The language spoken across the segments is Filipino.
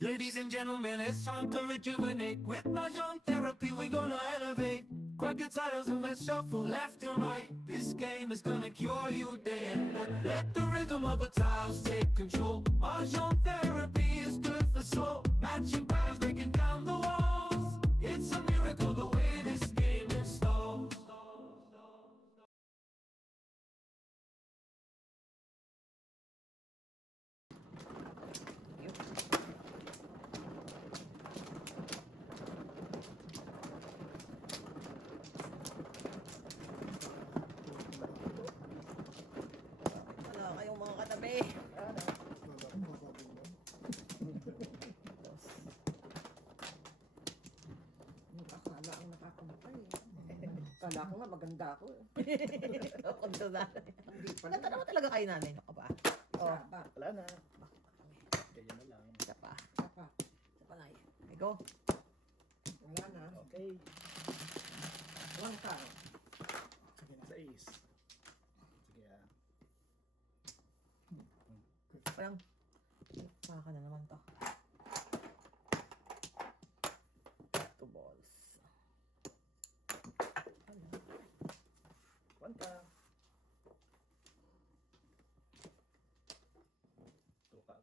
Ladies and gentlemen, it's time to rejuvenate. With Mahjong therapy, we're gonna elevate. Grab your titles and let's shuffle left and right. This game is gonna cure you day and night. Let the rhythm of the tiles take control. Mahjong therapy is good for soul. Matching patterns, breaking down the walls. It's a miracle the way this game installs. Wala kayong mga katabi. Akala ang nakakamatay. Akala ko nga maganda ako. Kunto na. Hindi pa Nagtana mo talaga kayo nanay. Naka ba? Oh, Sapa. Wala na. bakit pa kami? Ganyan na lang. Isa pa. Sapa. Isa pa nay. Okay, go. Wala na. Okay. Walang tao. Sige na. 6. Sige ah. Parang, maka na naman to. 2 balls. Kwanta. 2 ka.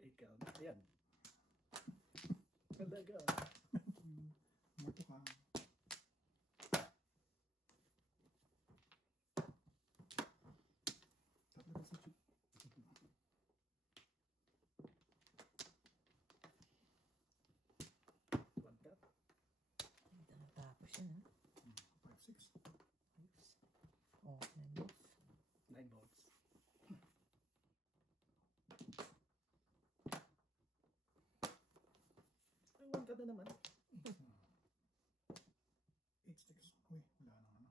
Ikaw. Ayan. Talaga. Mato ka. Tatlo kasi chip. Kwanta. Hindi na tapos yan, ha? 5, 6. Oh, 9 balls. 9 volts. Ang kwanta na naman. 8 sticks. Uy, wala nang ano.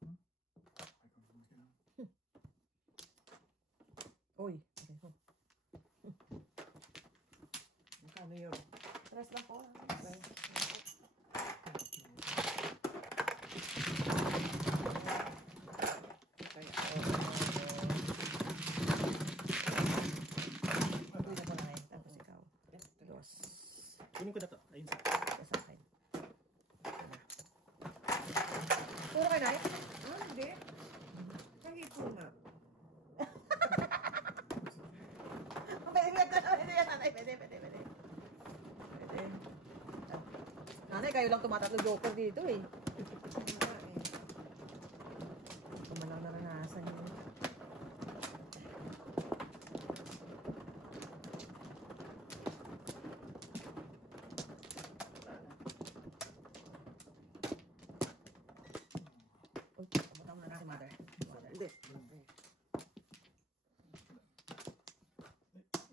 Ay, confirm ka lang. Uy, okay, go. Magkano yun? Rest lang po. Okay. Patuloy na po na ngayon. Tapos ikaw. Dos. Kunin ko na to. Ayun sa. Ito sa akin. Puro ka na Hindi. Nangipon na. Pwede yan, nanay. Pwede. Nanay, kayo lang tumatatlo joker dito eh. Wala eh. Ito man lang naranasan yun. Uy, butang na si mother. Hindi.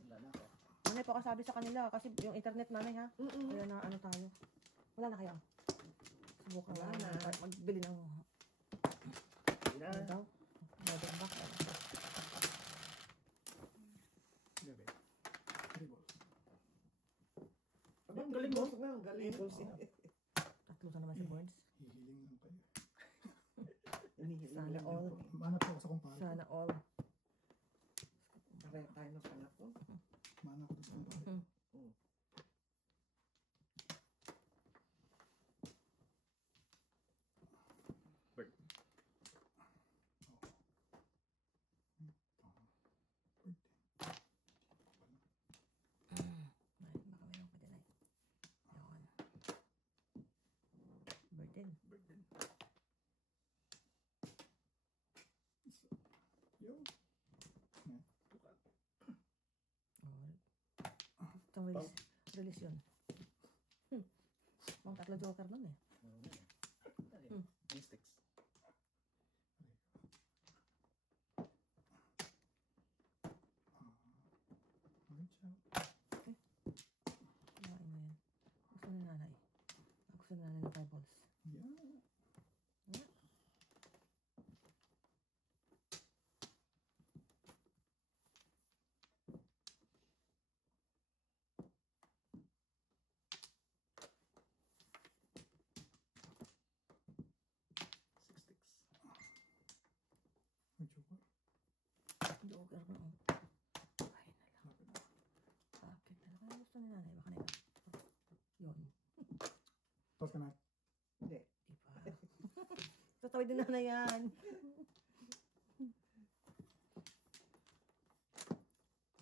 Wala na ako. Nanay, pakasabi sa kanila kasi yung internet nanay ha. Kaya na ano tayo. Wala na kayo. Subukan Wala na. Magbili ng Hindi na. ano daw. Modern box. Gabi. 3 balls. Ang galing mo. Ang galing mo. Tatlo na naman si Burns. Hihiling lang kayo. Sana all. Manap ako sa kumpare. Sana all. Pareho tayo ng panak ko. Manap ako sa kumpare. Bird. Ay, baka mayroon pa din ay. Yun. Burden. Bird din. Yo. Oh. Itong release. Release yun. Mga tatlo joker nun eh. Ayun. Mistakes. Reach out. Kumain na yan. Gusto ni nanay. Gusto ni nanay ng 5 balls. Yeah. sugar na. Oh. Ay, nalang. Bakit na lang? Ano gusto ni nanay? Baka na yun. Tapos ka na. Hindi. Diba? Tatawid din nanay yan.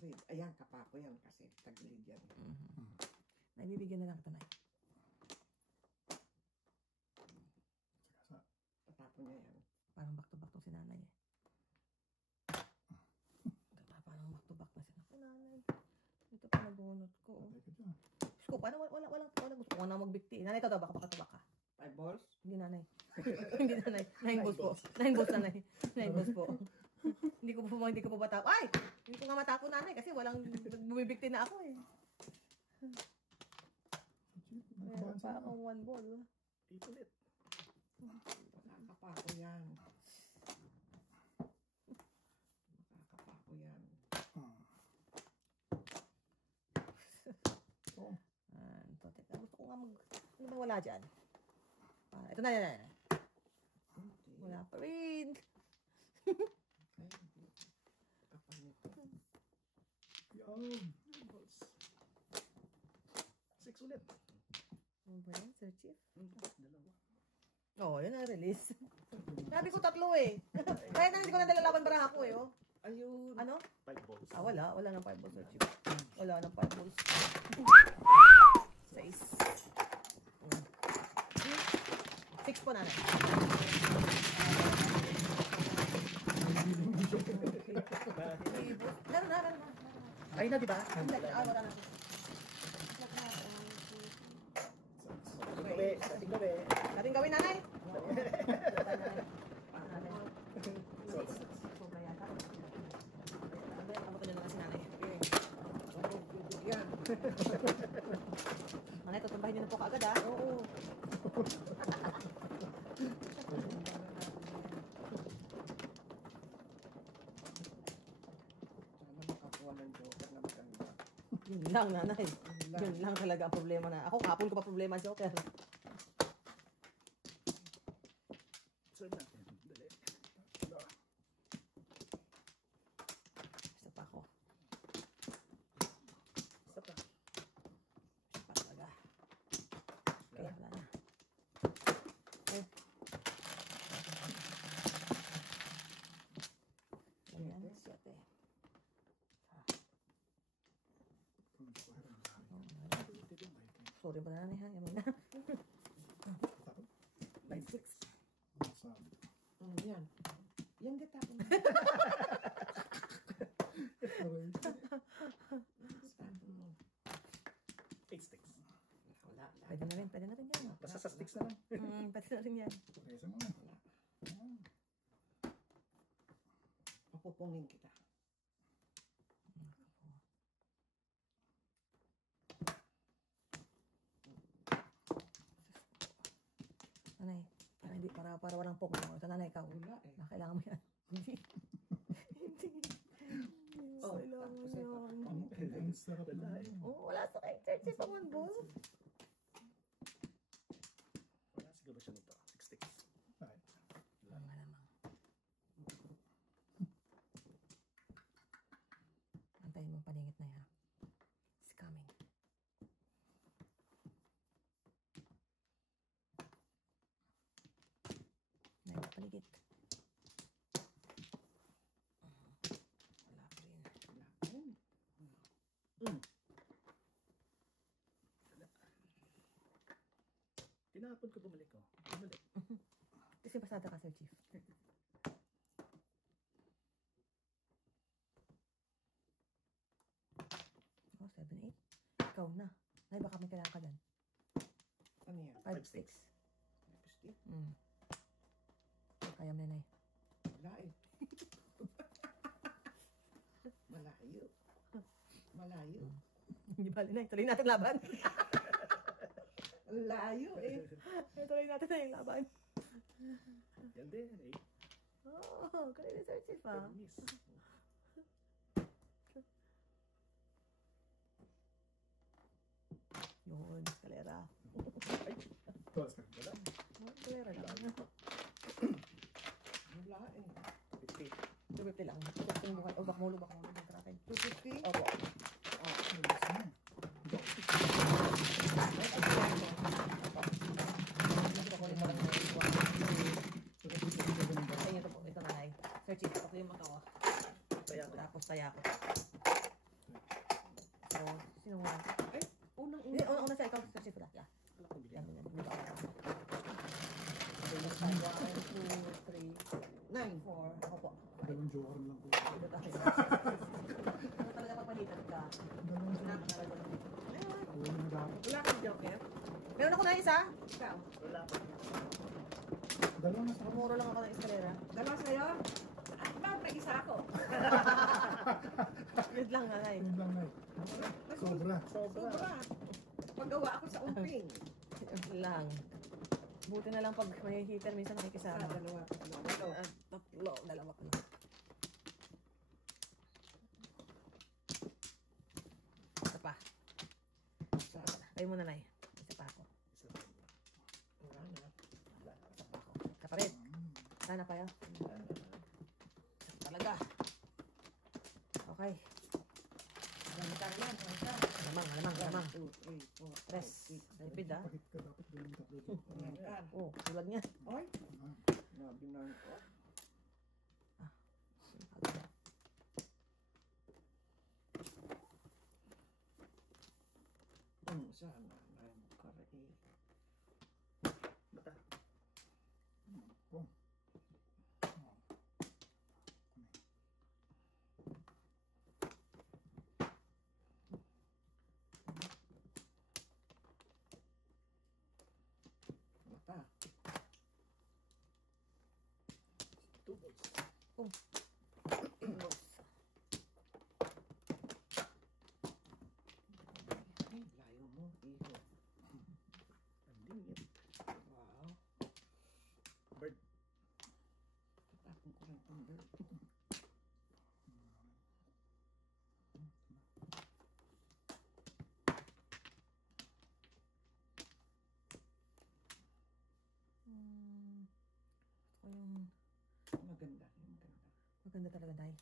Wait, ayan, kapako yan kasi tagilid yan. Naibibigyan na lang ito, nay. Sa Tatapon niya yan. Parang back to back to si nanay eh. Parang back to back na si nanay. Ito pa nabunot ko. Oh. patay ka dyan. Diyos ko, paano wala gusto ko na magbikti. Nanay, ito daw, baka tubak ka. 5 balls? Hindi nanay. Hindi nanay. 9 balls po. 9 balls nanay. 9 balls po. Hindi ko po matako. Ay! Hindi ko nga matako nanay kasi walang bumibikti na ako eh. Meron pa akong 1 ball. Ipulit. Makakapako yan. Makakapako yan. Ito, teka. Gusto ko nga ano ba wala dyan? Ito na yan. Wala pa rin. Ay, hindi. Kapal nito. Yan. Balls. 6 ulit. Ano ba yan, Sir Chief? Dalawa. Oo, yun ang release. Sabi ko 3 eh. Kaya na hindi ko na nalalaban baraha ko eh. Oh. Ayun. Ano? 5 balls. Wala. Wala ng 5 balls, Sir Chief. Wala ng 5 balls. 6. 6 po nanay. Meron na. Ay na, di ba? Wala na. Dating gabi. Dating gawin nanay. Sobra yata. Abutin nyo na lang si nanay. Yan. Nanay, tutumbahin nyo na po kaagad ha. Oo. Sana makakuha ng joker na maganda. Yun lang nanay. Yun lang. Yun lang talaga ang problema na. Ako kapon ko pa problema sa joker. Serve natin. Dali. Isa pa ako. Isa pa. Isa pa talaga. Okay, wala na. Okay. Ayan, siyete. Sorry ba nanay ha? Yaman na. 9-6. Masabi. Yan. Yan di tapon. Aray. Tapon mo. 8 sticks. Wala. Pwede na rin yan. Basta sa sticks na lang. Pwede na rin yan. Presa mo na. Papupungin kita. Nanay, para walang pok. Ito nanay, ikaw. Wala eh. Kailangan mo yan. Hindi. Oh, Kailangan mo tapos ito. yan. Ang sarap na. Oh, wala sa kay church sa one ball. Wala siguro siya nito. 6 sticks. Ay. Wala namang. Antayin mo ang paningit na yan. It's coming. Nay, paligid. Wala pa rin. Tinapon ko bumalik ko. Bumalik. Kasi pasada ka, Sir Chief. Oh, 7, 8. Ikaw na. Nay, baka may kailangan ka dyan. Ano yan? 5, 5, 6. Lipstick? Kaya mo na, Nay. Wala eh. Malayo. Malayo. Hindi bali, Nay. Tuloy natin laban. Ang layo eh. Tuloy natin na yung laban. Yan din. 8. Oh, kanina Sir Chief, ah. Miss. Yun, kalera. Tuwas ka. Wala. Oh, kalera lang. Wala eh. 50. 250 lang. 250 yung buhay. O, bakmulo. Yung trakin. 250? Opo. Bilis na. Kukunin mo lang yung Ay, ito po. Ito na ay. Sir Chief, ito yung mata ko. Tapos taya ko. So, sino muna? Hindi, una siya. Ikaw, Sir Chief. Yeah. Yan. 1, 2, 3, 9. 4. Ako po. Dalawang joker lang po. Ito tayo. Ano talaga pagpalitan ka? Dalawang joker. Nakakalaga lang. Wala na dapat. Wala kang joker? Meron ako na isa. Ikaw? Dalawa na sa Mumuro lang ako ng eskalera. Dalawa sa'yo? At ba, nag-isa ako. Yun lang, nanay. Yun lang na eh. Sobra. Sobra. Paggawa ako sa umping. Yun lang. Buti na lang pag may heater, minsan nakikisama. Dalawa. Dalawa. Tatlo. Dalawa ko lang. Isa pa. Kayo muna, nay. Isa pa ako. Wala na. Isa pa ako. Isa pa rin. Sana pa yun. Talaga. Okay. Alamang. 2, 3, 4, Tres. Lipid, ah. Pakit ka dapat doon yung tatlo. Yan. Oh, tulad niya. Oy. Nabinahan ko. Sana. Karai. Mata. Mata. Two balls. Ingos. Ay, layo mo. Iho. Ang lingit. Wow. Bird. Tapon ko lang itong bird. Maganda. Maganda talaga, Day.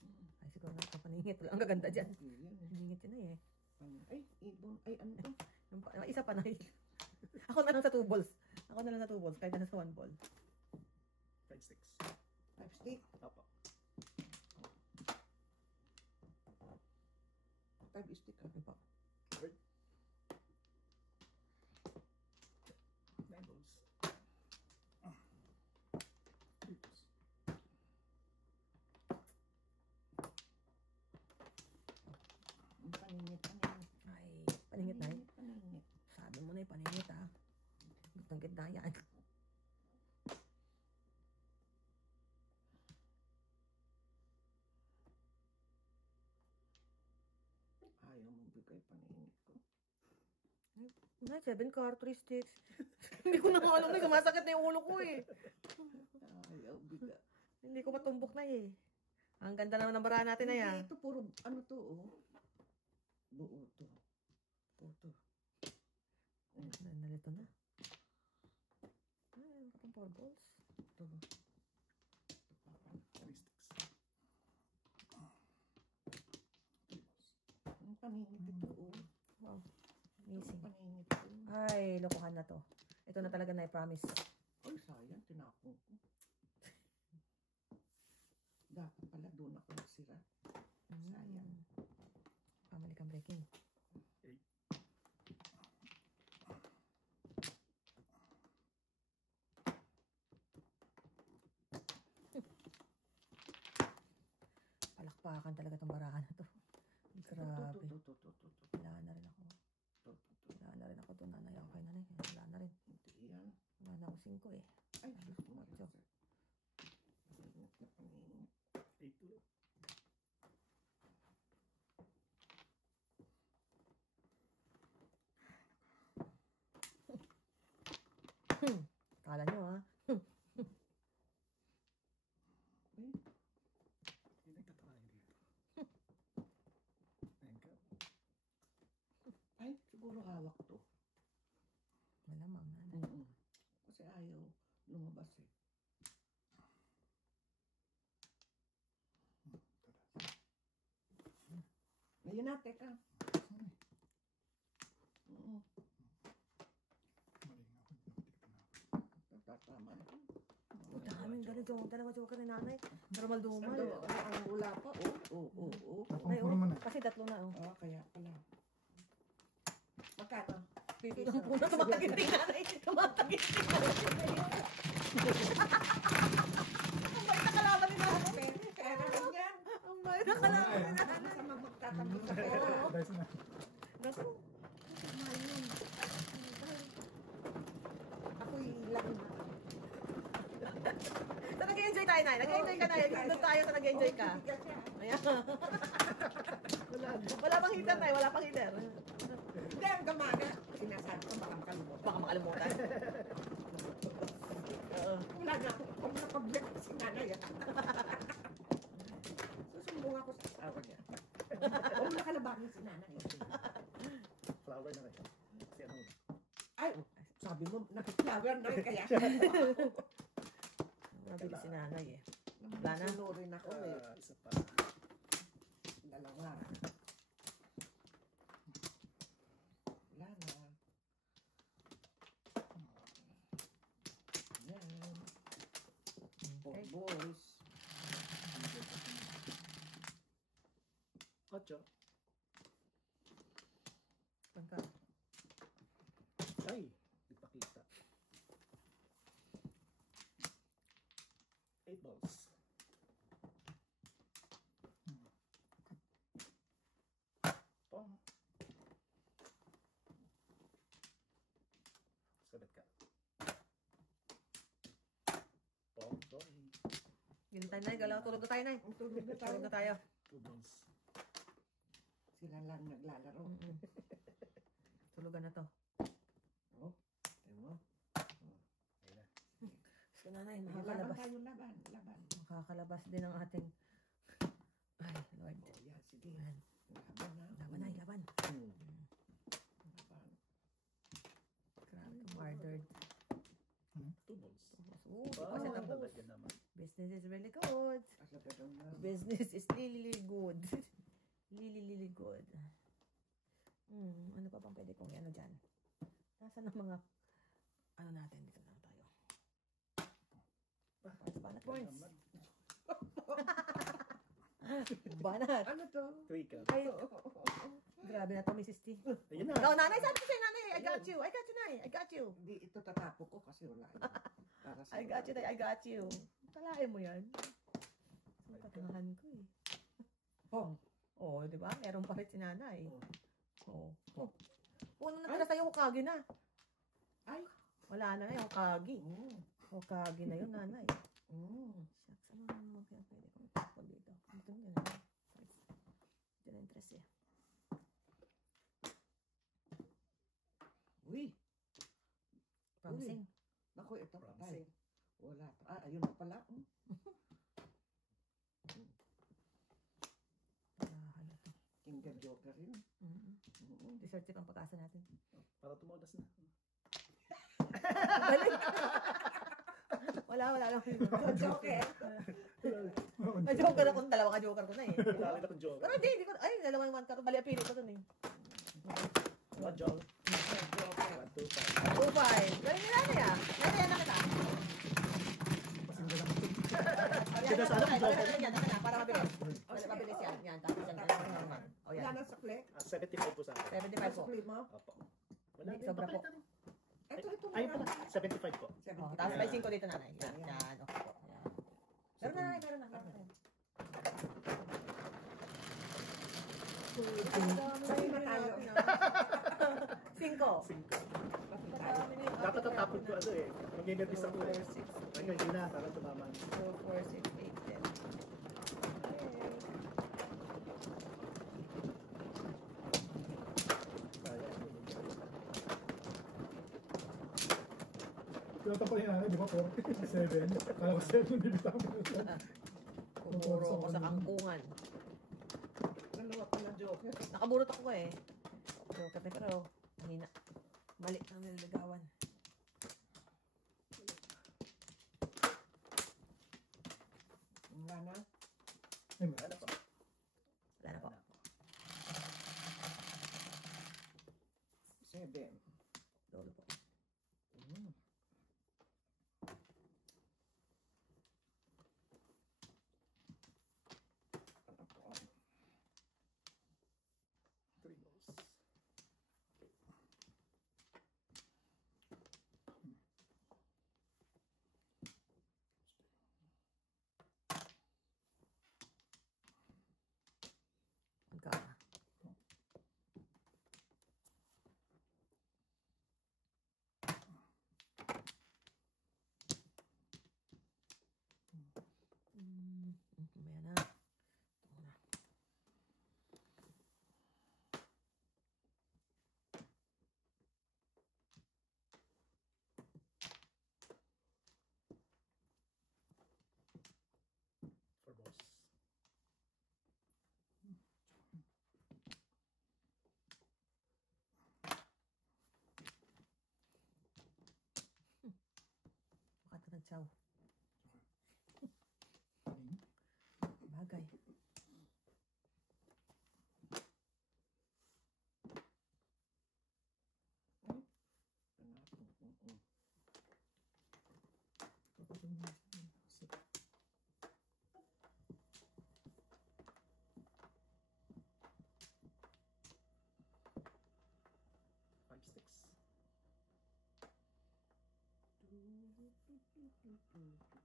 Ay, siguro na ito. Paningit. Wala ang gaganda dyan. Okay, yan eh. Paningit yun eh. Ay, ibon. Ay, ano to? Isa pa, Nay. Ako na lang sa 2 balls. Kahit na sa 1 ball. 5 sticks. 5 stick. Apo. 5 stick. Okay po. Bird. 9 balls. Paningit. Ay, paningit, Nay. Paningit. Sabi mo na yung paningit, ha. Gitang gitna yan. Ayaw mo bigay paningit ko. Nay, 7 cartridge sticks. Hindi ko na nga alam na sumasakit na yung ulo ko eh. Ayaw bigay. Hindi ko matumbok na eh. Ang ganda naman ng barahan natin na yan. Hindi, ito puro, ano to, oh. Buo to. Puto. Nalito na. Ay, ano pa 4 balls? Ito. 3 sticks. Ang paningit ito, oh. Wow. Ang Amazing. paningit ito. Ay, lokohan na to. Ito na talaga na i-promise. Ay, sayang, tinapon ko. Dapat pala doon ako nagsira. Sayang. Pamali kang breaking. Palakpakan talaga tong barahan na to. Grabe. Wala na rin ako. Wala na rin ako doon. Nanay, okay na rin. Wala na rin. Hindi yan. Wala na ako 5 eh. Ay, Diyos ko. Ocho. Paningit na paningit. 8 ulit. Kala nyo ha. Ay, Yung nagtatakayan dito. Ayan ka. ay, siguro hawak to. Malamang nanay. Kasi ayaw lumabas eh. teka. Oo. Mali nga ako. Tama. Daming ganito. Dalawa joker ni nanay. Normal-dumal. Ang wala pa. Oo. Ay, Puro mo na. kasi tatlo na, oh. Kaya pala. Magkano? Piso. Tumataginting nanay. Tumataginting nanay. Ang bait na kalaban ni nanay. Kaya naman yan. Ang bait na kalaban ni nanay. Sa magtatampo sa pera. Dahil na. Naku. Ako'y lang. So, nag-enjoy tayo, Nay. Nag-enjoy ka, Nay. Doon tayo sa nag-enjoy ka. Ayan. Wala pang heater, Nay. Wala pang heater. Hindi, ang gamaga. Sinasabi ko, baka makalimutan. Baka makalimutan. Oo. Wala na ako. Kung nakablik si nanay. Susumbong ako sa asawa niya. Huwag mo nakalabanin si nanay. Flower na kayo. Kasi ano, Ay, sabi mo, nakiflower na kaya. Mabilis si nanay, eh. Wala na. Sunurin ako eh. isa pa. Dalawa. Wala na. Yan. Four Okay. boys. 8. Pagka. Ay, di pa kita. 8 balls. Pong. Sabat ka. Pong, sorry. Ganun tayo, Nay. Galaw. Tulog na tayo, Nay. Ang tulog na tayo. Tulog na tayo. 2 balls. Sila lang naglalaro. Mm-mm. Tulugan na to. Oh, ewan. Ayun na. Si nanay, Laban makakalabas. tayo, laban. Laban. Makakalabas din ang ating... Ay, Lord. Oh, yan, sige. Ayan. Laban na. Laban, Nay. Laban. Laban. Grabe, murdered. 2 balls. Oo, di pa siya tapos. Lalagyan naman. Business is really good. Kasagad na. Business is really good. Really good. Ano pa bang pwede kong ano dyan? Nasaan ang mga ano natin? Dito na tayo. Banat points. Banat. Ano to? 3 ka. Ay, grabe na to, Mrs. T. Ayun na. No, nanay, sabi ko sa'yo, nanay. I got you. I got you, nay. I got you. Hindi ito tatapo ko kasi wala. Para sa I got you, nay. I got you. Talain mo yan. Ang katangahan ko eh. Pong. Oo, di ba? Meron pa rin si nanay. Oo. Oh. Puno na Ay. pala sa'yo, Hokage na. Ay. Wala na yung Hokage. Mm. Hokage na yun, nanay. Mm. Shucks, ano naman kaya pwede kong ipapag dito? Dito nyo na. Dito na interest eh. Uy. Promising. Naku, ito Promising. patay. Wala pa. Ayun na pala. Hala to. Kinder Joker yun. Desertive ang pag-asa natin. Para tumodas na. Balik! Wala lang. Joker. May joker akong dalawa ka joker ko na eh. Lalo na kung joke. Pero hindi ko, ay, dalawa yung one card. Bali, apili ko dun eh. 1 joke. Joker. 1, 2, 5. 2-5. Galing nila na yan. Natayan na kita. Pasingga lang. Yan, para mabilis. Mabilis yan. Yan, tapos yan. O Wala yan. na sa plek. 75 po sa akin. 75 po. Sa plek mo. Opo. Wala Hindi, din. sobra po. Papalitan. Ito Ay, muna. pala. 75 po. Oh, tapos may 5 dito nanay. Yan, yan. Okay po. Yan. Meron na nanay, meron na. Sabi na tayo. 5. 5. Dapat tatapon ko ano eh. Mag-energy ako eh. Ay, hindi na. Para tumaman. 2, 4, 6, 8, 10. Tinata pa rin natin, di ba? 7. Kala ko 7, nilitaw mo. Pumuro ako sa kangkungan. Dalawa pa na Joker. Nakaburot ako eh. Joker na pero mahina. Mali ang nilagawan. Wala na. Ay, Ano po? Wala na po. 7. Lolo po. Ano po? 3 balls. Magkana. Mamaya na. Ito muna. Four balls. Baka tanadsaw. Aning. Bagay. Five, six. Ikaw pa naman. Siya. Dalawa pa.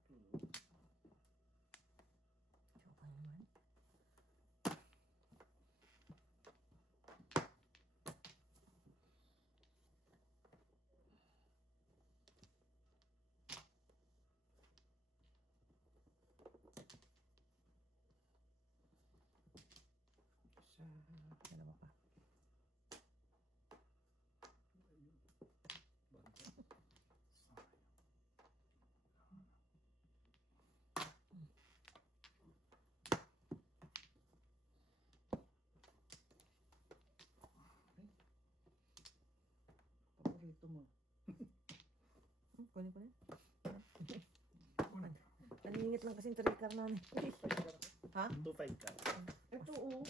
Paborito mo. Kunin ko na. Naningit lang kasi yung trigger namin. Ha? 2-5 ka. Ito oh.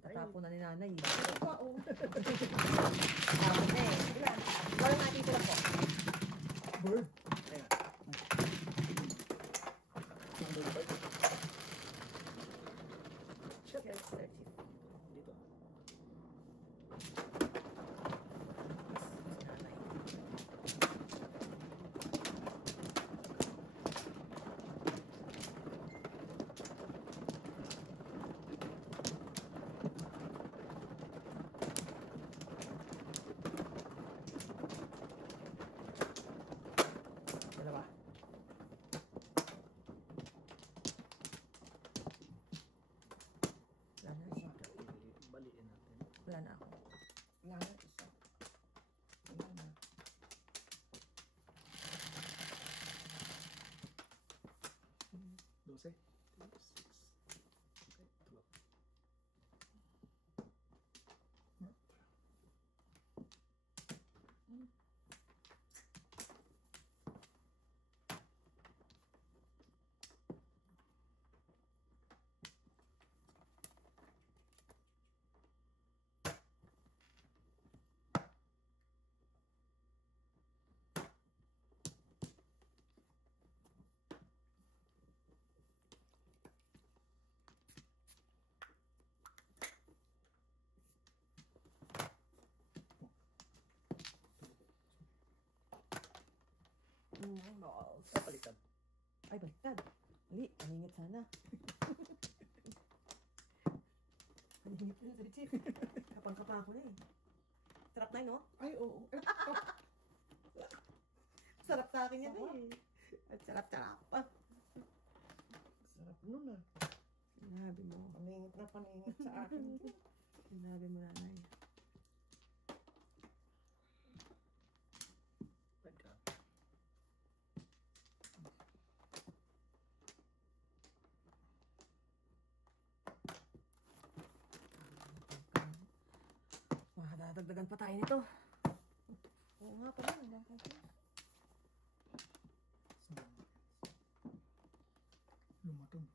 Tatapon na ni nanay. Ito pa oh. Tapon na eh. Ilan? Gawin natin sila po. Bird. Ayan. Shit. Yes, 30. Dito. Si nanay. Dalawa. Wala na. Baliin natin. Wala na ako. Wala na isa. Wala na. Dose. 6. Okay, 12. Balls. Palitan. Ay, baliktad. Mali, maningit sana. Maningit na sa chief. Kapang-kapa ako na eh. Sarap na yun, no? Ay oo. Sarap sa akin yan eh. At sarap-sarap pa. Sarap nun ah. Sinabi mo. Paningit na paningit sa akin. Sinabi mo, nanay. 5 ka. Makakadagdagan pa tayo nito. Oo nga pala, ang dami ko. Lumatong.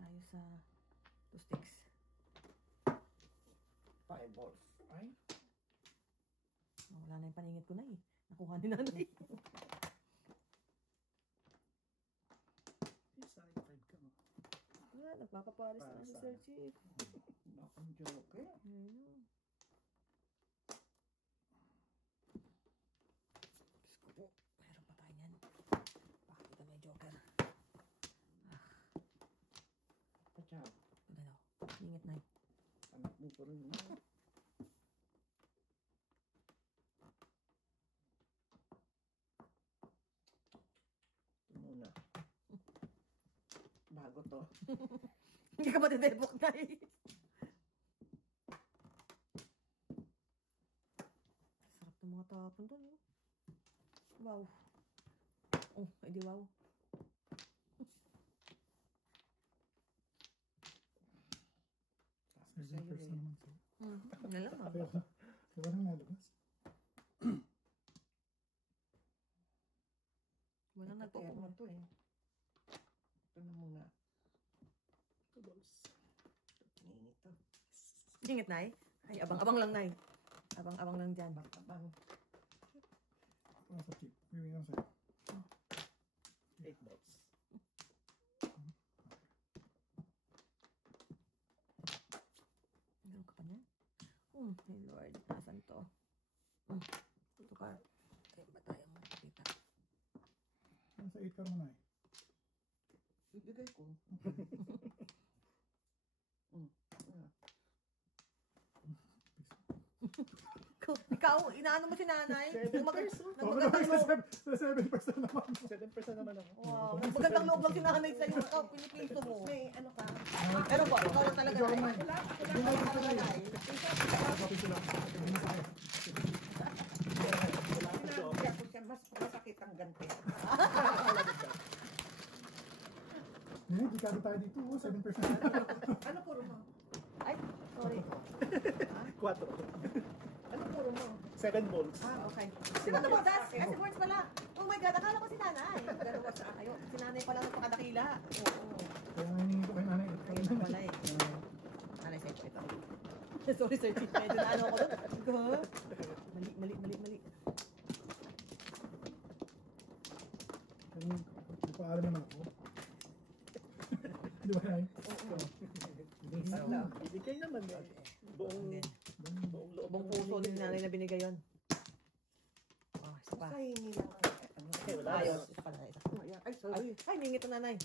tayo sa 2 sticks. 5 balls. Ay, Wala na yung paningit ko na eh. Nakuha ni nanay. Isa, 5 ka mo. Nagpapaparis na si Sir Chief. nakang joker. Ayun. Diyos ko po. Meron pa tayo niyan. Pakita may joker. Pachaw, Gano. Ningit na eh. anak mo pa rin naman. Ito muna. Bago to. Hindi ka matidebok na eh. Sarap ng mga tapon doon eh. Wow. Oh, edi wow. Sabi 7% sa'yo eh. naman sir. Ano lang ah. Pero, walang nalabas. Walang Kaya nagpapong. mo to eh. Ito na muna. 2 balls. Tingin ito. Dingit na eh. Ay, abang-abang lang na eh. Abang-abang lang dyan. Abang. Wala sa chip. Bibigyan lang sa'yo. 8 balls. Meron ka pa niyan? Hey Lord, nasan to? Ito ka. Kaya ba tayong makikita? Nasa 8 ka naman ay. Bibigay ko. Ikaw, inaano mo si nanay? 7%. Nagmagandang loob. Sa 7% naman. 7% naman ako. Wow, nagmagandang loob lang si nanay sa'yo. Ikaw, pinipiso mo. May ano ka? Pero ba, ikaw lang talaga Ikaw na naman. Hindi na dito na yun. Copy sila. Hindi na tayo. Sinabi ako siya, mas masakit ang ganti. Hindi, dikado tayo dito. 7%. Ano puro mo? Ay, sorry. 4. Ano puro mo? 7 balls. Ah, okay. Ano ba, das? Ay, si Words pala. Oh my God, akala ko si nanay. Dalawa sa akin. Ayo, si nanay pala nagpakadakila. Oo. Kaya nga hinihingi ko kay nanay. Ayun pala eh. Nanay, sa'yo po ito. Sorry, Sir Chief. Medyo na ano ako doon. Mali. Nagpaalam naman ako. Di ba nay? Ano? Ibigay naman eh. Buong loob. Buong puso din ni nanay na binigay yun. Oh, isa pa. Sa hingi lang. Ano? Okay, wala. Ayos, isa pa na, isa. Ay, sorry. Ay, ningit na nanay.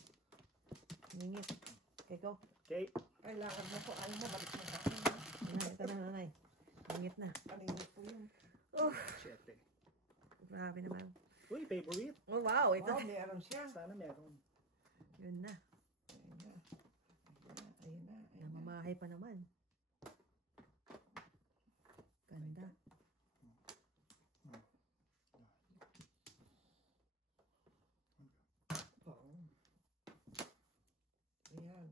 Ningit. Okay, go. Okay. Kailangan mo po. Ayaw mo, balik mo sa akin. Nanay, ito na nanay. Ningit na. Kanina po yun. Oh, 7. grabe naman. Uy, favorite. Oh, wow. Ito. Wow, meron siya. Sana meron. Yun na. Ayun na. Ayun na. Namamahay pa naman. Ganda. Oo. Ayan.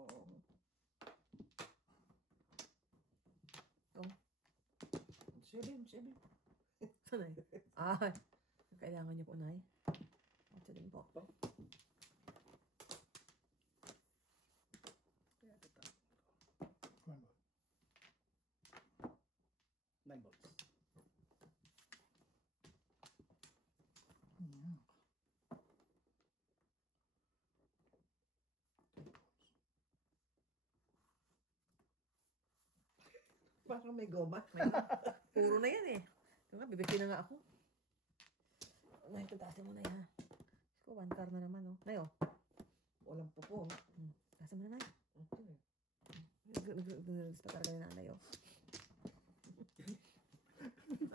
Oo. Ito. 7. Sanay. Ah, kailangan niyo po, Nay. Ito din po. Kaya ito. 1 ball. 9 balls. Ayan. Parang may goma. Puro na yan eh. Ito nga, bibigti na nga ako. Nay, tutasin mo na yan. Ko, 1 car na naman, oh. Nay, oh. Walang pupo. Tasin mo na, Nay. Okay. Gusto talaga ni nanay, oh.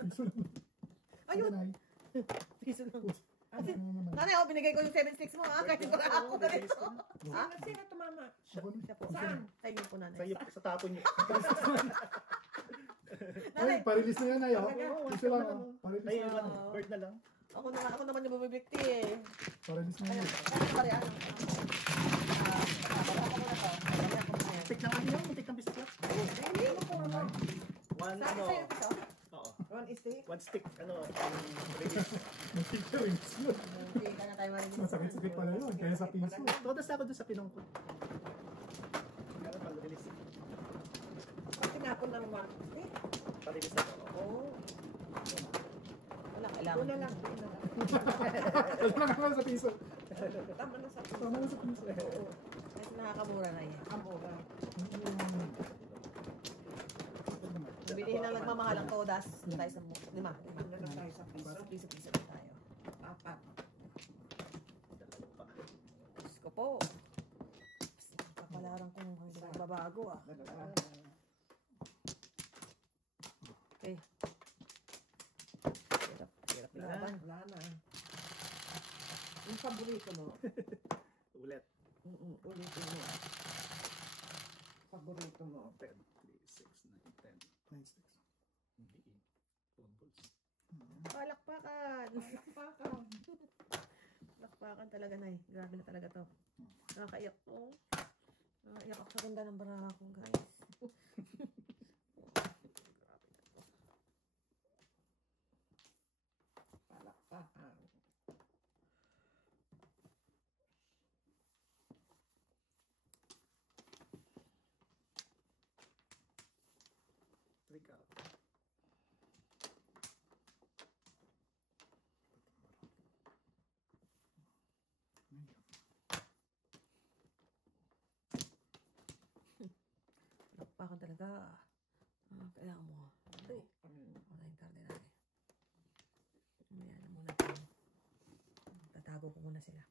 Gusto naman. Ay, Ayun. Nanay. Piso lang. Ano naman? Nanay, oh, binigay ko yung 7 sticks mo, ha? Kahit wala ako na ito. Sino tumama? Ako na. Siya po. Saan? Sa inyo po, nanay. Sa, sa tapon niyo. Ay, parilis na yan ay. Oh. Oo, Ito lang. ano, Oh. Parilis Ay, na. ano, bird na lang. Ako naman yung bumibigti eh. Parilis na yan. Pare, ano? Tik ng ano yun? Tik ng biscuit. Hindi mo po ano. One, Sabi ano. sa'yo ito. Oo. One stick? One stick, ano, release. May featurings. Hindi ka na tayo marinig. Masakit-sakit pala yun. Kaya sa piso. Todas ako dun sa pinong ko. Kaya pang release. Pag tinapon ng one stick? Pa-release na ako. Oo. Wala kailangan. Una lang. Una lang. Wala naman sa piso. Tama na sa Tama na sa piso. Oo. Kasi nakakamura na yan. Amora. Bilihin na nagmamahal ang todas. Doon tayo sa lima. Ano na tayo sa piso? Para piso-piso na tayo. Apat. Diyos ko po. Kapalaran kong hindi nagbabago ah. Dalawa. Okay. Hirap laban. Wala na. Yung paborito mo. Ulit. Ulitin mo. Paborito mo. 10, 3, 6, 9, 10. 9 sticks. Hindi. Bubbles. Palakpakan. Pakpakan. Palakpakan talaga na eh. Grabe na talaga to. Nakakaiyak ko. Nakakaiyak ako sa ganda ng baraha ko guys. Palakpakan. Trick out. Palakpakan talaga. Kailangan mo. Ito. Wala yung karne natin. Ayan na muna tayo. Tatago ko muna sila.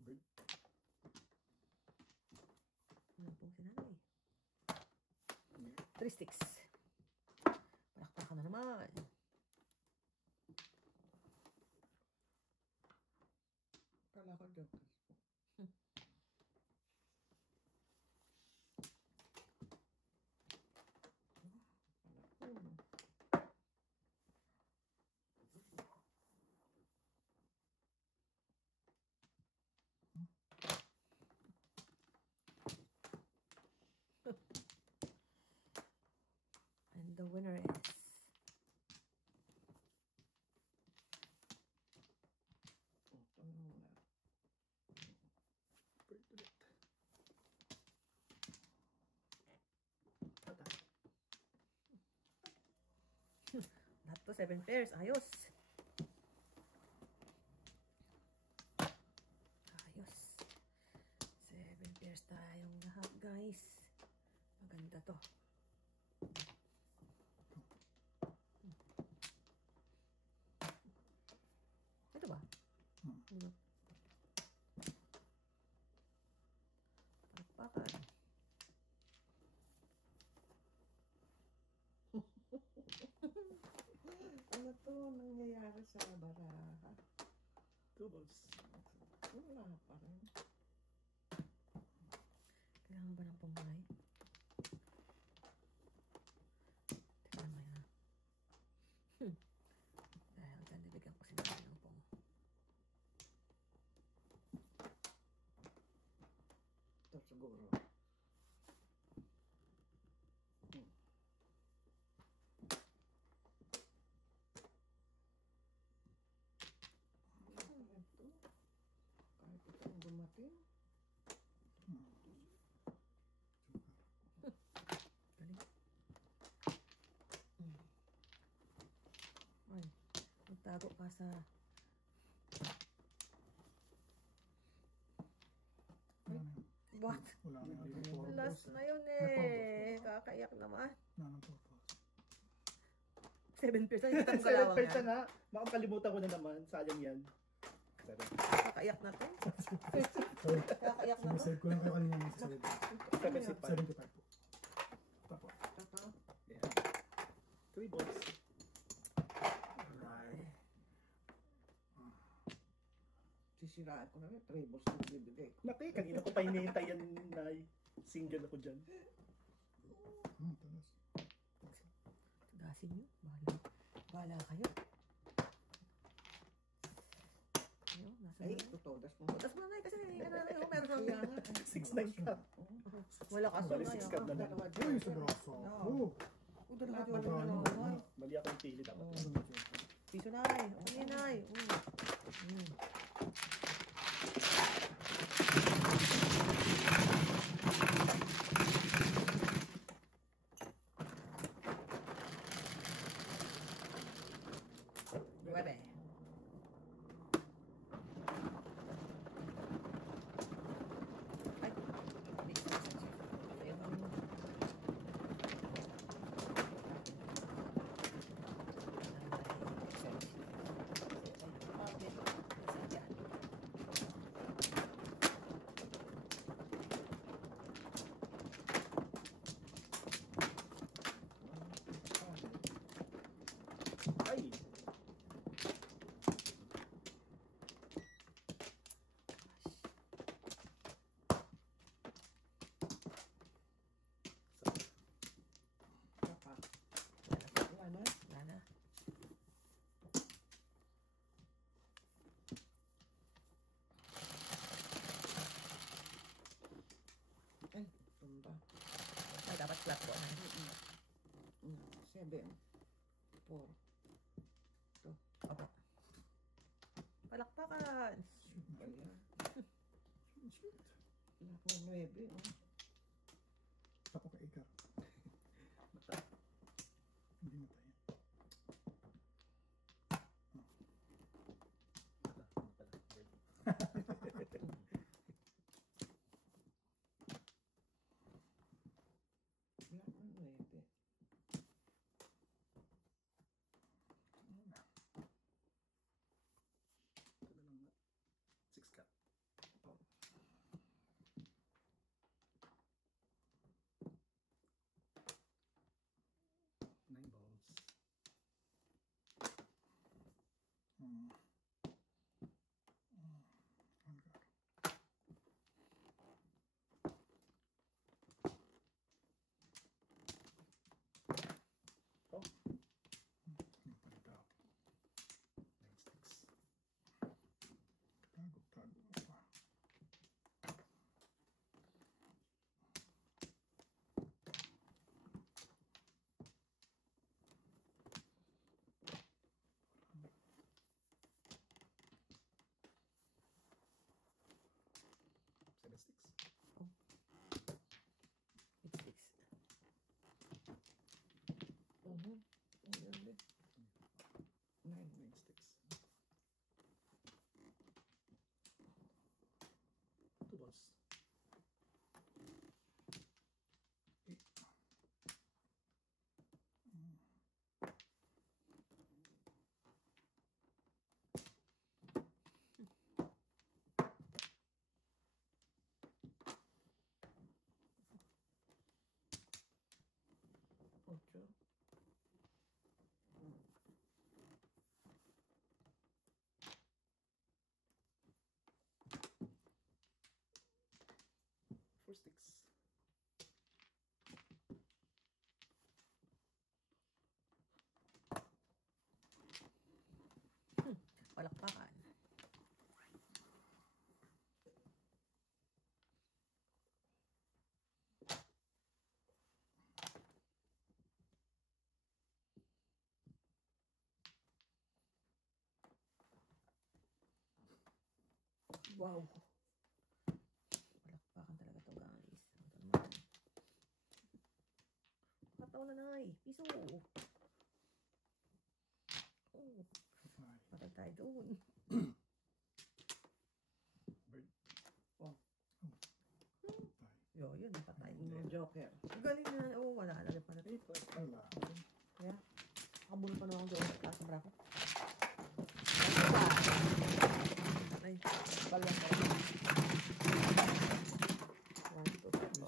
Bird. Ano pong sinanay? 3 sticks. Palakpakan na naman. Kala ko dyan. And the winner is... Bird ulit. Lahat to 7 pairs. Ayos. Ayos. 7 pairs tayong lahat guys. Maganda to. Ito ba? Ano? Palakpakan. Ano to nangyayari sa baraha? Two balls. Wala pa rin. Kailangan ba ng pamay? Tignan mo yan. Dahil dyan, nilagyan ko sila ng pong. Ito siguro. Ito. Kahit itong dumating. Galing. Ay, magtago ka sa... What? Wala na yung Last na yun eh. Kakaiyak naman. Wala nang purpose. 7 pairs. Ay, hindi 7 kalawang pairs yan. na. Makakalimutan ko na naman. Sayang yan. 7. Kakaiyak na to. Sorry. Kakaiyak na to. Sinisave ko lang kayo kanina ng 7 75 po. Tapos 3 balls. Sisiraan ko na rin. 3 balls na bibigay ko. Laki, kanina ko pa hinihintay yan na single ako dyan. Talas. Gasin nyo. Bahala kayo. Ayun, nasa Ay, na. tutodas mo. Tapos mga ngayon kasi meron kang Kaya nga. 6-9 ka. wala ka Bali, ngayon. 6 ka na lang. Dalawa Uy, sa braso. Oh. Dalawa Dapat dalawa ano, dalawa. Mali ako yung pili dapat. Piso nay. Okay nay. Nueve. Ay. Ay! Ano? Nana. Ay, tumba. Ay, dapat flat po na. 7. 4. Opo. Palakpakan. Ayan. Shoot. Wala po 9. Oh. Tapo ka ikar. Hindi na tayo. Wala po 9. Ito na lang nga. 6 ka. Nine balls. One card. Oh, Yung palitaw. 9 sticks. Tago pa. Seven sticks. It's six. Ayan din. 9. 9 sticks. 2 balls. Ocho. Four sticks. Palakpakan. Wow. Palakpakan talaga to guys. Ito naman. Kataw na nay. Piso. Oh, Five. patay tayo doon. Bird. Oh. Five. Yo, yun, patay. No joker. Galing na. Oh, wala na rin pala. Wala. Kaya, nakabulong pa naman ako doon. Taas ng brako. Ay, Balang ka. 1, 2, 3, 4.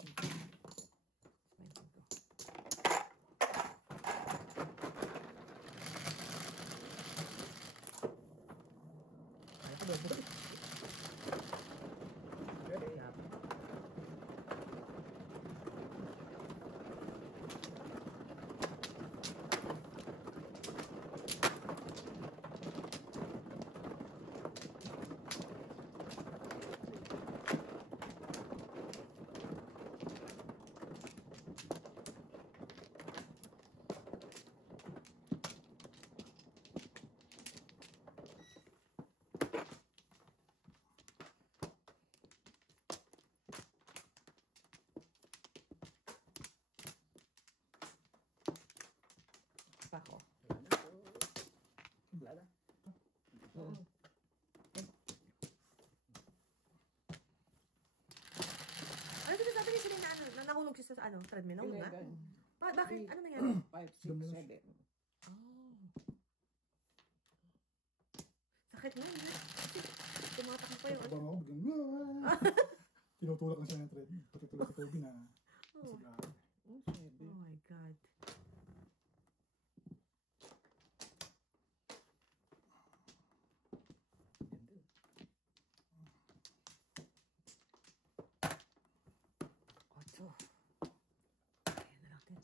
Ano, treadmill nga? 11, Bakit? Ano nangyari? 5, 6, 7. Oh. Sakit na yun. Tumatak pa yung ano. Abang ako, biglang, tinutulak na siya ng thread. Pati tulad si Kobe na, Oh. sigurado. Oh, 7. Oh my God. Ocho. Ayan na natin.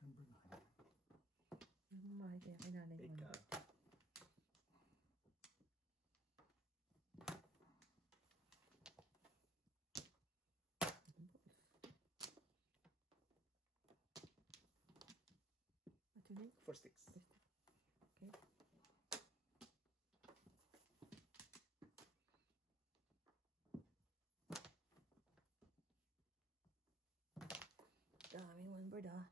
Number 9. Mahal kaya kay nanay Take mo. out. What's your name? 4 sticks. Okay. Daming one bird ah.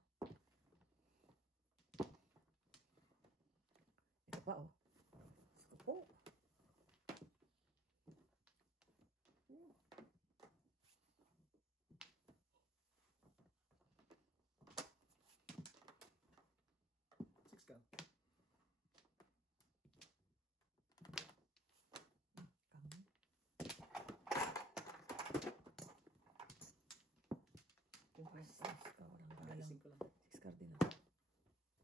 Ito pa oh. Gusto po. Six count. Kami. Yung Six ka, walang kagalang. Nagising ko lang. Six card din ah.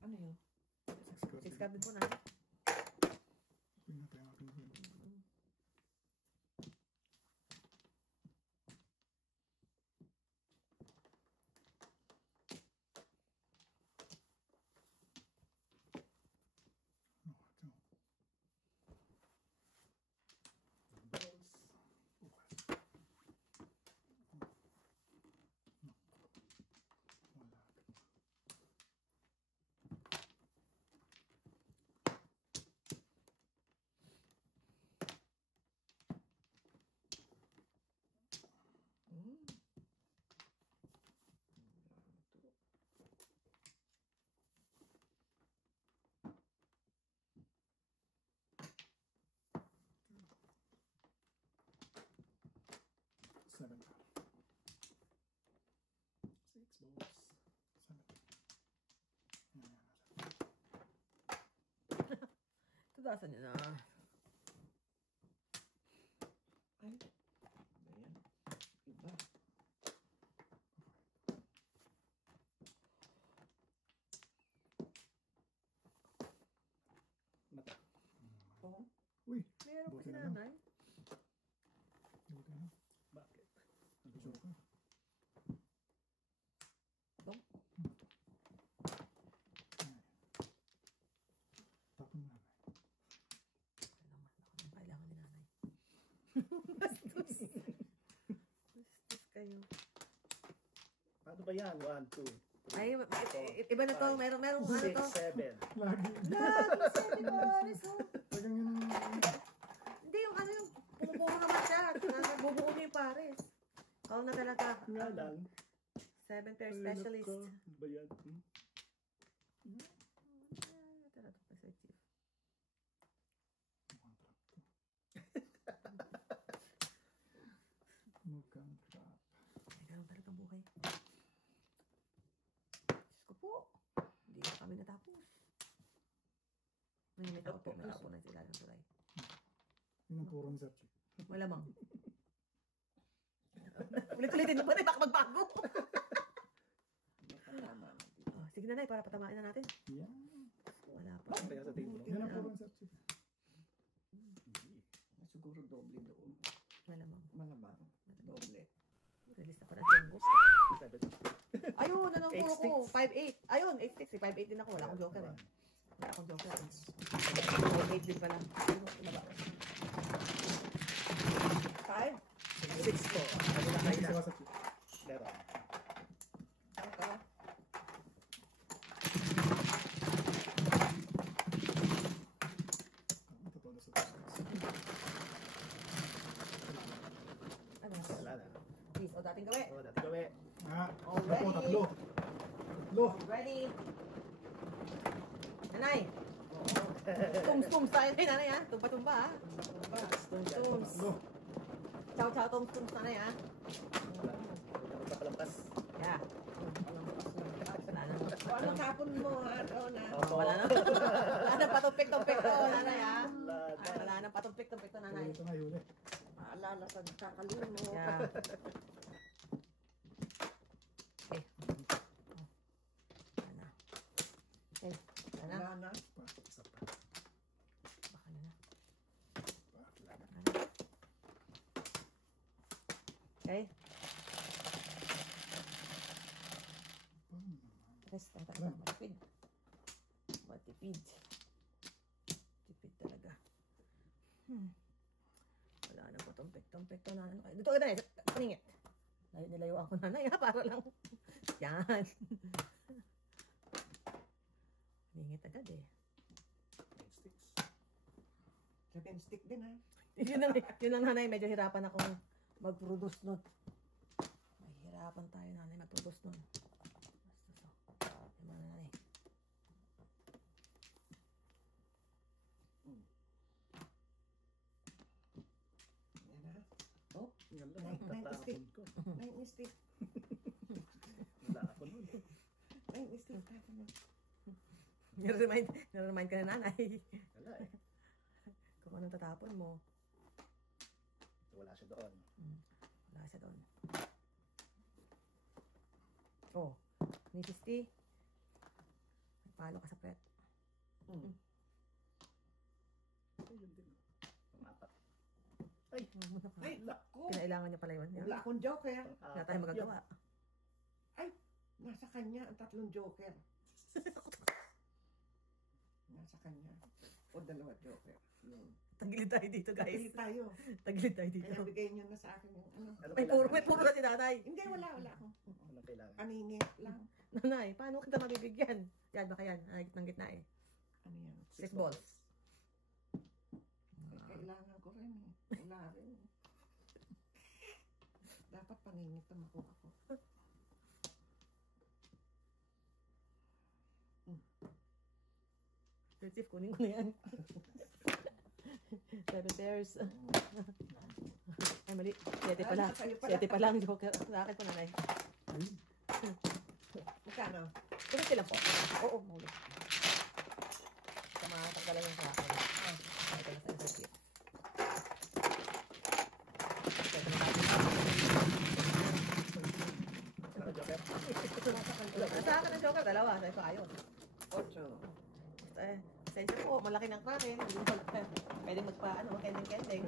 ano yun? Six card din po na. Tingnan tayo ang aking game. Oh, ito. Balls. Wala. Hmm. 7. 6 balls. 7. Yan, yan. Tudasan niyo na. Ay, ayan. Iba. Mata. Oh, Uy, Meron pa Buti si na lang. nanay. buti na. Bakit? Nag-show ka. Bong. Yan. Tapon mo na. Kailangan ni nanay. Bastos. Bastos kayo. Paano ba yan? 1, 2, Ay, iba na to. Merong ano to. 6, 7. Lagi. Sabi ko, Aris, oh. Talagang yun ang Hindi, yung ano yung bumubuo naman siya. Bubuo niya yung pares. Oo na talaga. Nga lang. 7 pair Ay, specialist. nako. Ano ba yan? Talaga pa sa chief. mukhang trap to. Mukhang trap. Ay, ganun talaga buhay. Diyos ko po. Hindi na kami natapos. May takot po. May takot na sila ng tulay. Yun ang turo ni Sir Chief. Malamang. Ulit-ulitin mo ba na baka magbago? nakalaman. Oh, sige na, Nay, para patamaan na natin. Yan. Wala pa. Kaya sa tingin mo. Yan ang turo ni Sir Chief. Siguro doble doon. Malamang. Malamang. Doble. Release na pa na Django. 7. Ayun, anong Eight puro ko? sticks. 5-8. Ayun, 8-6. 5-8 din ako. Wala akong joker eh. Wala akong joker eh. 8 din pala. Ayun, baba. 5? 6 po. Ano na kayo Isa na? ka sa Chief. Meron. Okay. Totoo na sa Chief. Ano? Wala na. Please, o dating gawi. Oo, dati gawi. Ah, Already. tatlo, tatlo. Tatlo. Ready? Nanay, Tums-tums tayo kay nanay ha. Tumba-tumba ha. Tums. Go. Chow-chow tums-tums nanay ha. Magpapalampas. Yeah. Wala na. O, ano tapon mo, Rona? Wala na. Wala na patumpik-tumpik to nanay ha. Wala. Wala na patumpik-tumpik to nanay. Ito na yun eh. Maalala sa kakalimutan mo. Yeah. Eh. Wala na. Eh, wala na. Wala na. Isa pa. Baka na na. Wala na. Okay. Tres, matipid. Matipid. Tipid talaga. Wala na po, tumpik-tumpik to nanay. Dito ka na, paningit. Nilayo ako nanay ha, para lang. Yan. Paningit agad eh. Seven stick din, ha? Yun ang nanay, medyo hirapan akong mag-produce nun. Mahirapan tayo nanay mag-produce nun. Basta so. Yung mga nanay. Yan, ha? Oh, Yan lang. Nine Tatapon stick. ko. 9 stick. Wala ako nun. 9 stick. Tapon mo. Niremind ka na nanay. Wala eh. Kung anong tatapon mo. Wala siya doon. Wala siya doon. Oh, ni 50. Palo ka sa pet. Ayun din. Pang-apat. Ay! Ay, naku. Kinailangan niya pala yun. Wala akong joker. Wala tayong magagawa. Nasa kanya ang 3 joker. Nasa kanya. O 2 joker. Yun. Tagilid tayo dito, guys. Pili tayo. Tagilid tayo dito. Kaya bigay nyo na sa akin yung ano. Ano May puro na si nanay. Hindi, wala ako. Anong kailangan? Kaninit lang. Nanay, paano kita mabibigyan? Yan, baka yan. Ay, gitnang gitna eh. Ano yan? 6 balls. Eh, kailangan ko rin eh. Wala rin. Dapat paninit na makuha ko. Chief, kunin ko na yan. 7 pairs. Ay, mali. 7 pala. 7 pa lang, joker. Sa akin po, nanay. Magkano? 250 lang po. Oo, muli. Sa mga tanggalan yung sa akin. Ay, ito na sa isang tip. Ano, Joker? Sa akin ang joker, dalawa. Sa ito, ayos. 8. Eh, sensya po, malaki ng kanin. Pwede magpa, ano, kending-kending.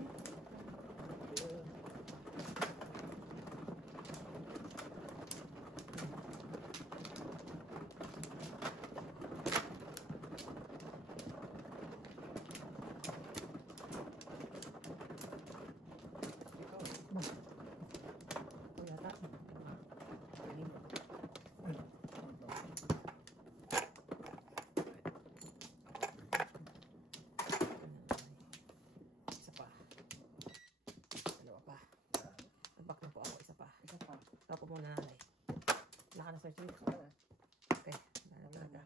Ito yata. Isa pa. Dalawa pa. Nagbak na po ako. Isa pa. Isa pa. Tapo muna nanay. Wala ka na, Sir Chief. Okay. Wala na talaga.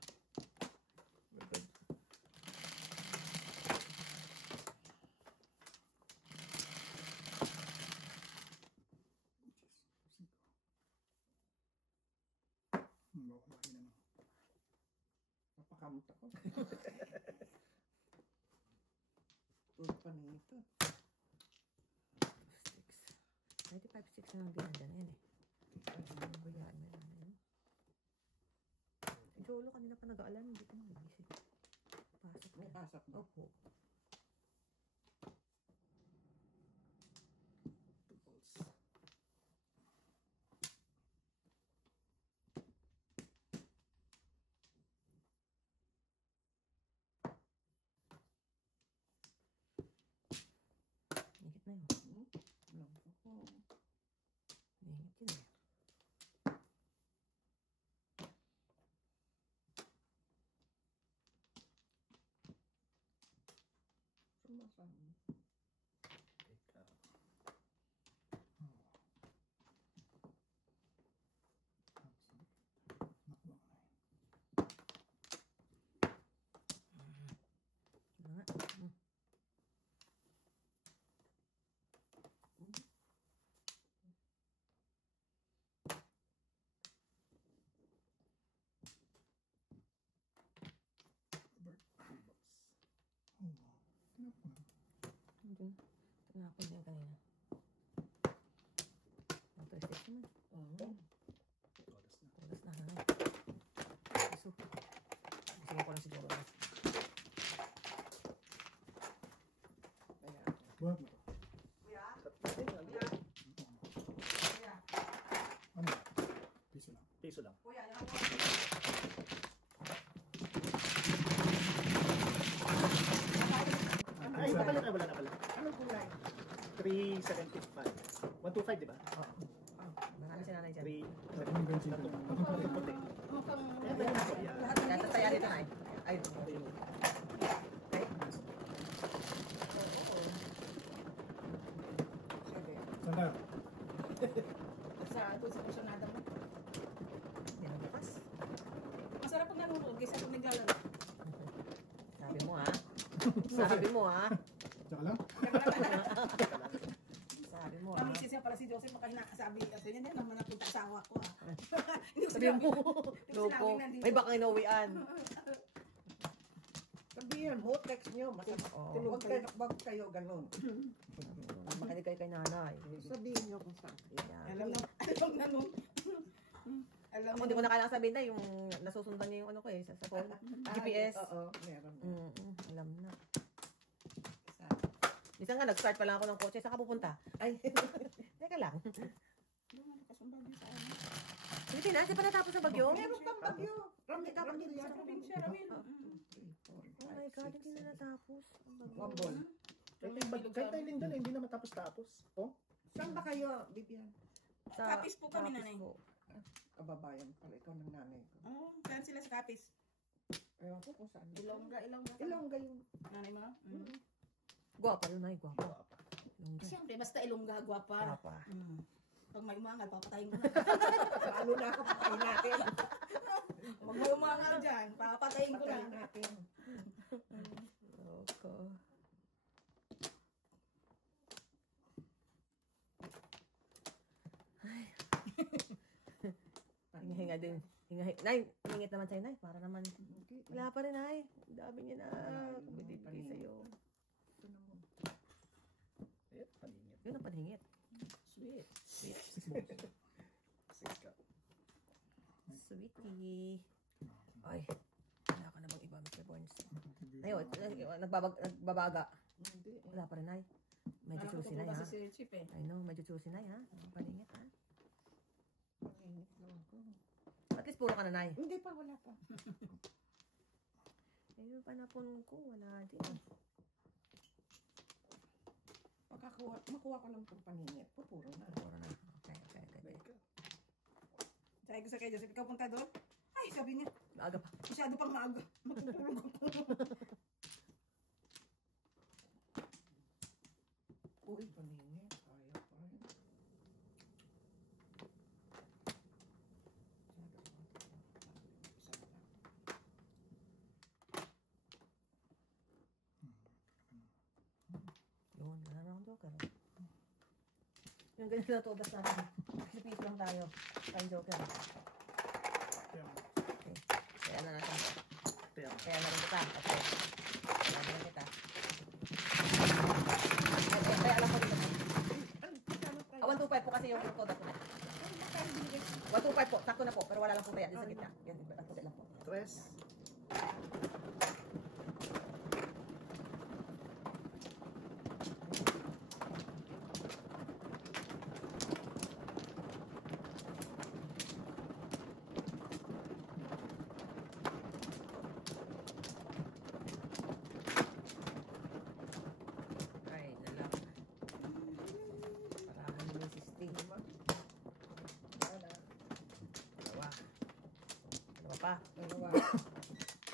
Napakamot ako. Tulad pa nito. 95, 6 na lang din. Andyan na yan eh. Bayaan mo na yan. Si Jolo kanina pa nag-aalan. Hindi ko nagising. Pasok May na. pasok ba? Opo. Ingit na yun. Alam ko. Ingit yun eh. Sumasama. Ikaw. Pwede yan kanina. Ang twisted naman. Oras na. Oras na nanay. Gusto. Gusto ko lang siguro. Kaya, Buhat mo. Ano? Piso lang. Piso lang. Ay, napala na, wala na pala. anong kulay? 375. 125, di ba? Marami si nanay dyan. 3, Tatlong bensin. tatlong puti. Mukhang Kaya pwede na siya. Kaya tataya dito na Ay, ay. Sabi, Saan tayo? doon sa kusunada mo. Yan ang bukas. Masarap pag nanonood kaysa pag naglalaro. Sabi mo ha. Sabi mo ha. Tsaka lang? Sabi mo ha. Mamisis niya pala si Joseph makasabi at yun yan naman napunta asawa ko ah. Hindi ko Sabi mo. Loko. May baka inuwian. Sabihin mo, text nyo, Oo. wag kayo ganun. Makinig kayo kay nanay. Sabihin nyo kung saan. Yan. Alam na nun. Alam Ako hindi ko na kailangan sabihin na yung nasusundan niya yung ano ko eh, sa phone. GPS. Oo, meron. Alam na. Isa. Minsan nga, nag-start pa lang ako ng kotse. Saan ka pupunta? Ay, teka lang. Yung ano, kasumbag niyo sa ano. Hindi na, di pa natapos ang bagyo? Meron pang bagyo. Ramil yan. Sa probinsya, Ramil. Oh my God, hindi na natapos ang bagyo. Wambol. Kahit tayo Linda na, hindi na matapos-tapos. Oh? Saan ba kayo, Bibian? Sa Kapis po kami, Kapis nanay. po. Kababayan pala, ikaw ng nanay ko. Oo, saan sila sa Kapis? Ewan ko kung saan. Ilongga. Ilongga yung... Nanay mo? Guwapa yun, ay guwapa. Siyempre, basta Ilongga, gwapa. Guwapa. Pag may umangal, papatayin ko na. Lalo na ako patayin natin. Pag may umangal dyan, papatayin ko na. Patayin natin. Loko. Hinga din. Nay, tumingit naman sa'yo, Nay. Para naman. Wala pa rin, Nay. Ang dami niya na. Kumibigay sa'yo. Ayan, paningit. Yun ang panhingit. Sweet. Sweet. Six ka. Sweetie. Ay. Wala ka na bang iba, Mr. Burns? Ayun, nagbabaga. Hindi. Wala pa rin, Nay. Medyo Parang susi, Nay, ha? pupunta si Sir Chip eh. I know, medyo susi, Nay, ha? Ang paningit, ha? Panginit lang ako. At least puro ka na, Nay. Hindi pa, wala pa. Yung panapon ko, wala din. Makuha ko lang itong panginit. Pupuro na. Puro na. Okay. Sabi ko sa kay Joseph, ikaw punta doon? Ay, sabi niya, Maaga pa. masyado pang maaga. Matutulog ako. Uy, panginit. Kaya pa rin. Isa lang. Yun, wala na akong joker. Yung ganyan lang todas natin. Piso lang tayo. Tayong joker. Kaya, Okay. Kaya na natin. Kaya, Kaya na rin kita. Okay. Kaya na rin kita. Ay, alam ko dito. Ah, 125 po kasi yung todas na. 125 po. Sakto na po. Pero wala lang po kaya. Dito sa gitna. Yan, ang puti lang po. tres. Ay, nalak. Maraming resisting. Dalawa. Dalawa pa. Dalawa.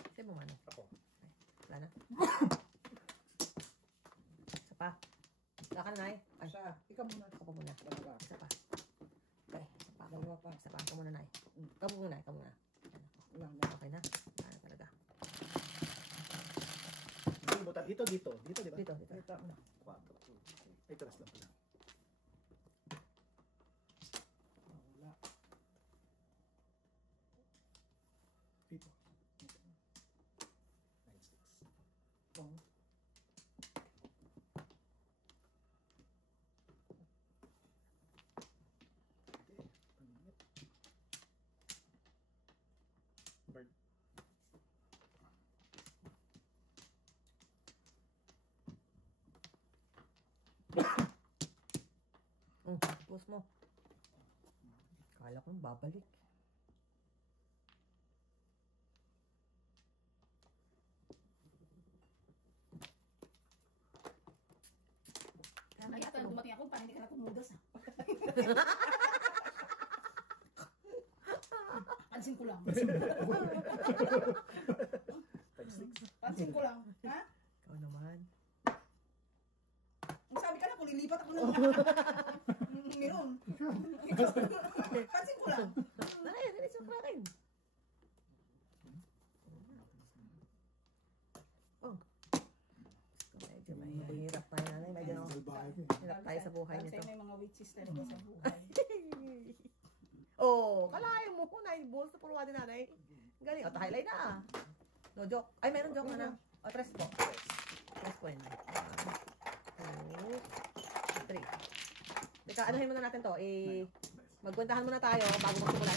Sige mo ano. Ako. Wala na. Isa pa. Wala ka na, Nay. Ay, Isa. Ikaw muna. ako pa muna. Dalawa. Isa pa. Okay, isa pa. Dalawa pa. Isa pa. Ikaw muna, Nay. Ikaw muna, ikaw muna. Wala na. Okay na. Wala na talaga. Dito, buta. Dito, di ba? Dito, dito. Ito na. 4. Ay, tres lang pala. Wala. pito. 9, 6. Pong. Boss mo. Kala ko babalik. Kaya ito, dumating ako, parang hindi ka na tumudos ha. Pansin ko lang. Pansin ko lang. Ha? Ikaw naman. Ang sabi ka na, kung lilipat ako ng meron. Pansin ko lang. Dali, dali sa akin. Oh. Medyo mahirap tayo nanay. Medyo hirap tayo sa buhay Kasi nito. may mga witches talaga sa buhay. Oh, kalahin mo po. 9 balls na puruha din nanay. Galing. O, highlight na. No joke. Ay, meron joke na. O, 3 po. 3 po yun. 1, 2, 3. Teka, anuhin muna natin to. Magkwentahan muna tayo bago magsimula.